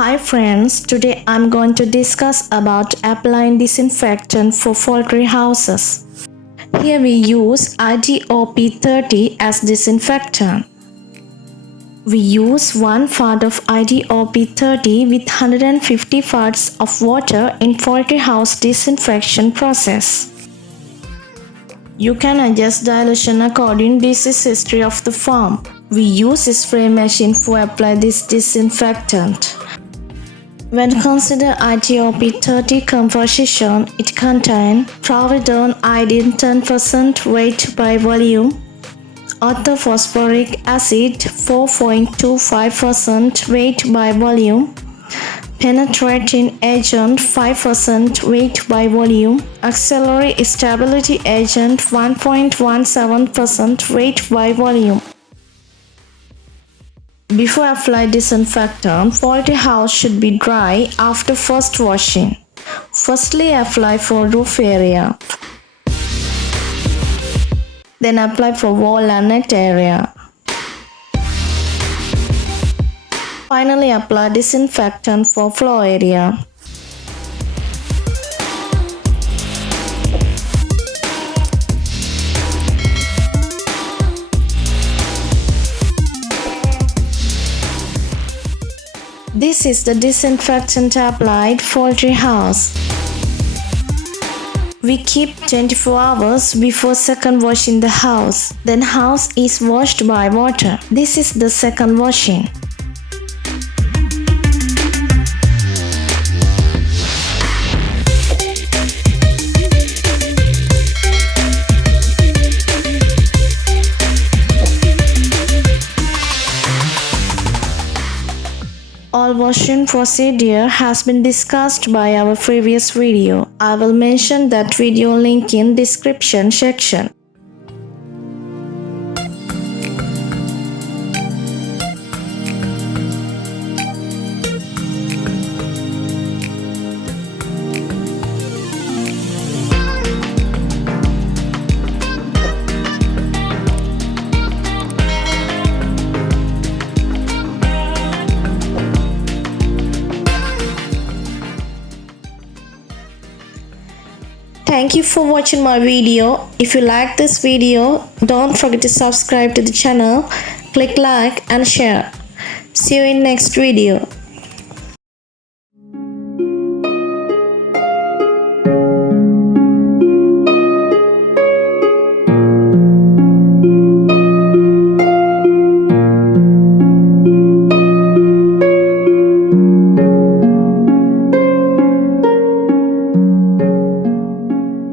Hi friends, today I'm going to discuss about applying disinfectant for poultry houses. Here we use IDOP30 as disinfectant. We use 1 part of IDOP30 with 150 parts of water in poultry house disinfection process. You can adjust dilution according to disease history of the farm. We use a spray machine to apply this disinfectant. When consider IDOP30 composition, it contains povidone iodine 10% weight by volume, orthophosphoric acid 4.25% weight by volume, penetrating agent 5% weight by volume, auxiliary stability agent 1.17% weight by volume. Before apply disinfectant, poultry house should be dry after first washing. Firstly apply for roof area. Then apply for wall and net area. Finally apply disinfectant for floor area. This is the disinfectant applied poultry house. We keep 24 hours before second washing the house. Then house is washed by water. This is the second washing. All washing procedure has been discussed by our previous video. I will mention that video link in description section. Thank you for watching my video. If you like this video, don't forget to subscribe to the channel, click like and share. See you in next video.